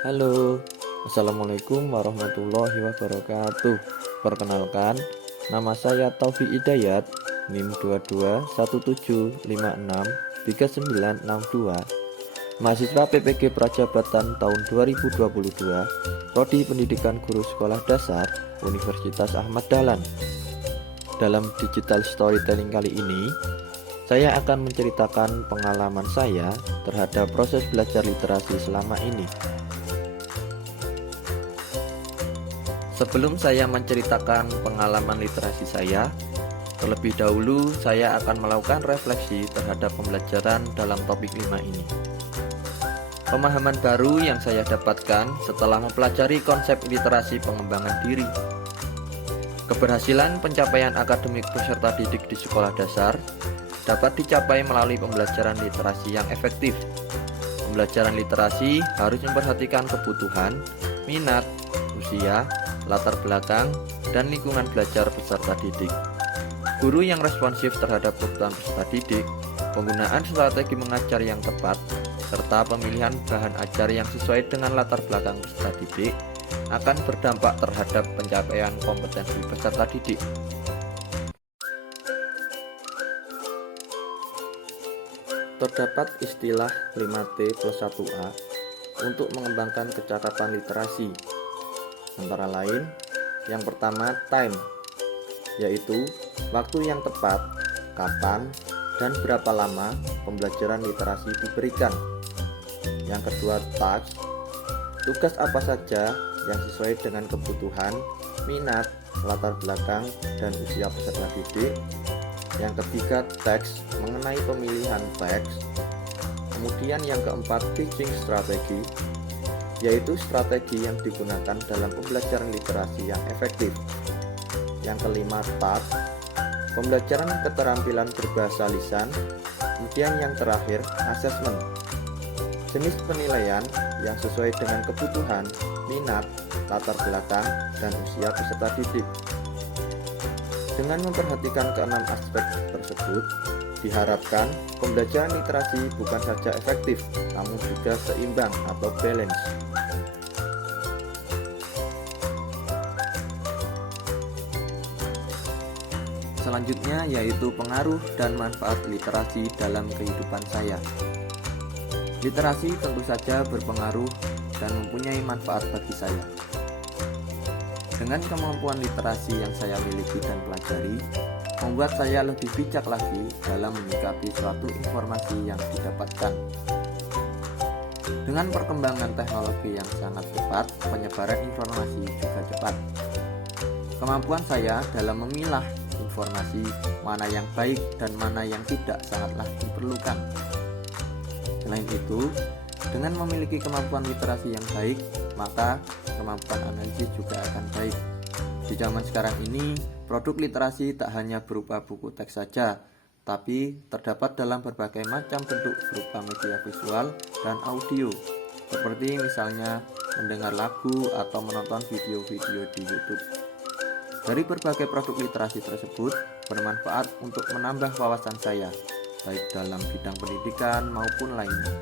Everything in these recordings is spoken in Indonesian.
Halo, Assalamualaikum warahmatullahi wabarakatuh. Perkenalkan, nama saya Taufik Hidayat, NIM 2217563962, mahasiswa PPG Prajabatan tahun 2022, Prodi Pendidikan Guru Sekolah Dasar, Universitas Ahmad Dahlan. Dalam digital storytelling kali ini, saya akan menceritakan pengalaman saya terhadap proses belajar literasi selama ini. Sebelum saya menceritakan pengalaman literasi saya, terlebih dahulu saya akan melakukan refleksi terhadap pembelajaran dalam topik 5 ini. Pemahaman baru yang saya dapatkan setelah mempelajari konsep literasi pengembangan diri. Keberhasilan pencapaian akademik peserta didik di sekolah dasar dapat dicapai melalui pembelajaran literasi yang efektif. Pembelajaran literasi harus memperhatikan kebutuhan, minat, usia, latar belakang, dan lingkungan belajar peserta didik. Guru yang responsif terhadap kebutuhan peserta didik, penggunaan strategi mengajar yang tepat, serta pemilihan bahan ajar yang sesuai dengan latar belakang peserta didik akan berdampak terhadap pencapaian kompetensi peserta didik. Terdapat istilah 5T plus 1A untuk mengembangkan kecakapan literasi. Antara lain, yang pertama time, yaitu waktu yang tepat, kapan, dan berapa lama pembelajaran literasi diberikan. Yang kedua task, tugas apa saja yang sesuai dengan kebutuhan, minat, latar belakang, dan usia peserta didik. Yang ketiga teks, mengenai pemilihan teks. Kemudian yang keempat teaching strategi, yaitu strategi yang digunakan dalam pembelajaran literasi yang efektif. Yang kelima task, pembelajaran keterampilan berbahasa lisan. Kemudian yang terakhir assessment, jenis penilaian yang sesuai dengan kebutuhan, minat, latar belakang, dan usia peserta didik. Dengan memperhatikan keenam aspek tersebut, diharapkan pembelajaran literasi bukan saja efektif, namun juga seimbang atau balance. Selanjutnya yaitu pengaruh dan manfaat literasi dalam kehidupan saya. Literasi tentu saja berpengaruh dan mempunyai manfaat bagi saya. Dengan kemampuan literasi yang saya miliki dan pelajari, membuat saya lebih bijak lagi dalam menyikapi suatu informasi yang didapatkan. Dengan perkembangan teknologi yang sangat cepat, penyebaran informasi juga cepat. Kemampuan saya dalam memilah informasi mana yang baik dan mana yang tidak sangatlah diperlukan. Selain itu, dengan memiliki kemampuan literasi yang baik, maka kemampuan analisis juga akan baik. Di zaman sekarang ini, produk literasi tak hanya berupa buku teks saja, tapi terdapat dalam berbagai macam bentuk berupa media visual dan audio, seperti misalnya mendengar lagu atau menonton video-video di YouTube. Dari berbagai produk literasi tersebut bermanfaat untuk menambah wawasan saya, baik dalam bidang pendidikan maupun lainnya.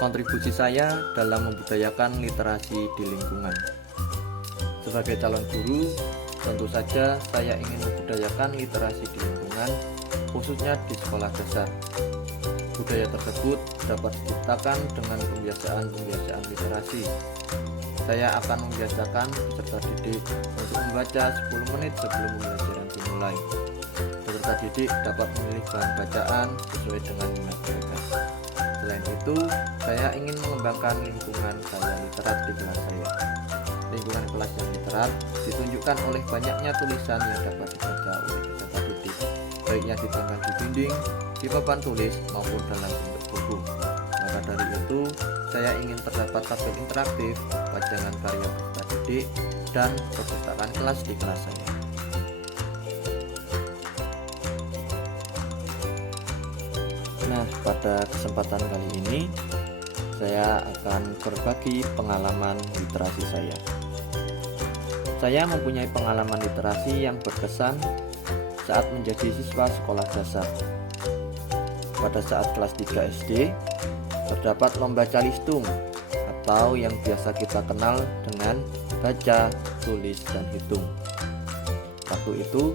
Kontribusi saya dalam membudayakan literasi di lingkungan. Sebagai calon guru, tentu saja saya ingin membudayakan literasi di lingkungan, khususnya di sekolah dasar. Budaya tersebut dapat diciptakan dengan pembiasaan literasi. Saya akan membiasakan peserta didik untuk membaca 10 menit sebelum pembelajaran dimulai. Peserta didik dapat memilih bahan bacaan sesuai dengan minat mereka. Selain itu, saya ingin mengembangkan lingkungan saya literat di kelas saya. Lingkungan kelas yang literat ditunjukkan oleh banyaknya tulisan yang dapat dibaca oleh peserta didik, baik yang ditambah di dinding, di papan tulis, maupun dalam bentuk buku. Maka dari itu, saya ingin terdapat tabel interaktif, pajangan karya peserta didik, dan perpustakaan kelas di kelas saya. Nah, pada kesempatan kali ini saya akan berbagi pengalaman literasi saya. Saya mempunyai pengalaman literasi yang berkesan saat menjadi siswa sekolah dasar. pada saat kelas 3 SD terdapat lomba calistung atau yang biasa kita kenal dengan baca, tulis, dan hitung. Waktu itu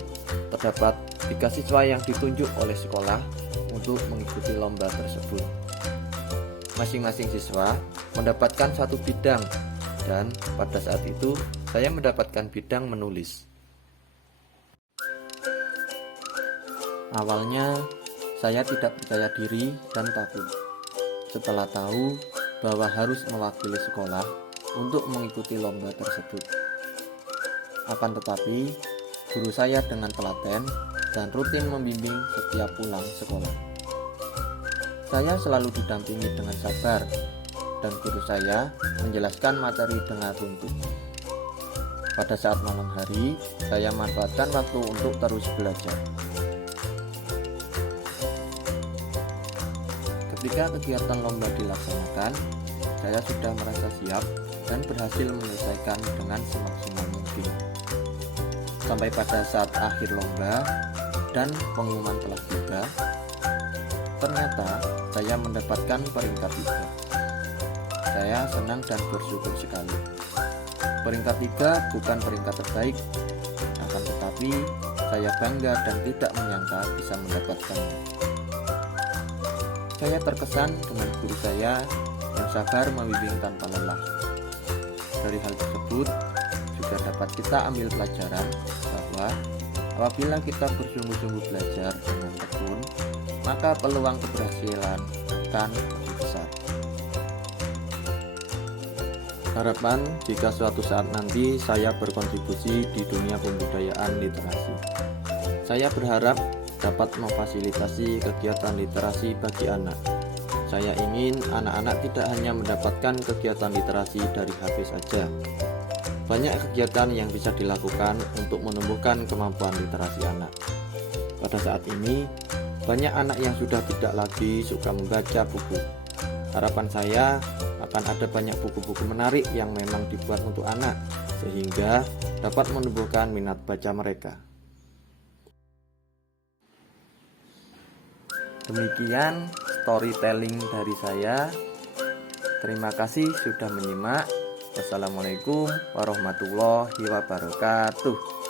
terdapat 3 siswa yang ditunjuk oleh sekolah untuk mengikuti lomba tersebut. Masing-masing siswa mendapatkan satu bidang, dan pada saat itu saya mendapatkan bidang menulis. Awalnya saya tidak percaya diri dan takut setelah tahu bahwa harus mewakili sekolah untuk mengikuti lomba tersebut. Akan tetapi, guru saya dengan telaten dan rutin membimbing setiap pulang sekolah. Saya selalu didampingi dengan sabar, dan guru saya menjelaskan materi dengan runtut. Pada saat malam hari, saya manfaatkan waktu untuk terus belajar. Ketika kegiatan lomba dilaksanakan, saya sudah merasa siap dan berhasil menyelesaikan dengan semaksimal mungkin. Sampai pada saat akhir lomba dan pengumuman telah tiba, ternyata saya mendapatkan peringkat 3. Saya senang dan bersyukur sekali. Peringkat 3 bukan peringkat terbaik, akan tetapi saya bangga dan tidak menyangka bisa mendapatkannya. Saya terkesan dengan guru saya yang sabar membimbing tanpa lelah. Dari hal tersebut juga dapat kita ambil pelajaran bahwa apabila kita bersungguh-sungguh belajar dengan tekun, maka peluang keberhasilan akan lebih besar. Harapan jika suatu saat nanti saya berkontribusi di dunia pembudayaan literasi. Saya berharap dapat memfasilitasi kegiatan literasi bagi anak. Saya ingin anak-anak tidak hanya mendapatkan kegiatan literasi dari HP saja. Banyak kegiatan yang bisa dilakukan untuk menumbuhkan kemampuan literasi anak. Pada saat ini, banyak anak yang sudah tidak lagi suka membaca buku. Harapan saya akan ada banyak buku-buku menarik yang memang dibuat untuk anak, sehingga dapat menumbuhkan minat baca mereka. Demikian storytelling dari saya. Terima kasih sudah menyimak. Wassalamualaikum warahmatullahi wabarakatuh.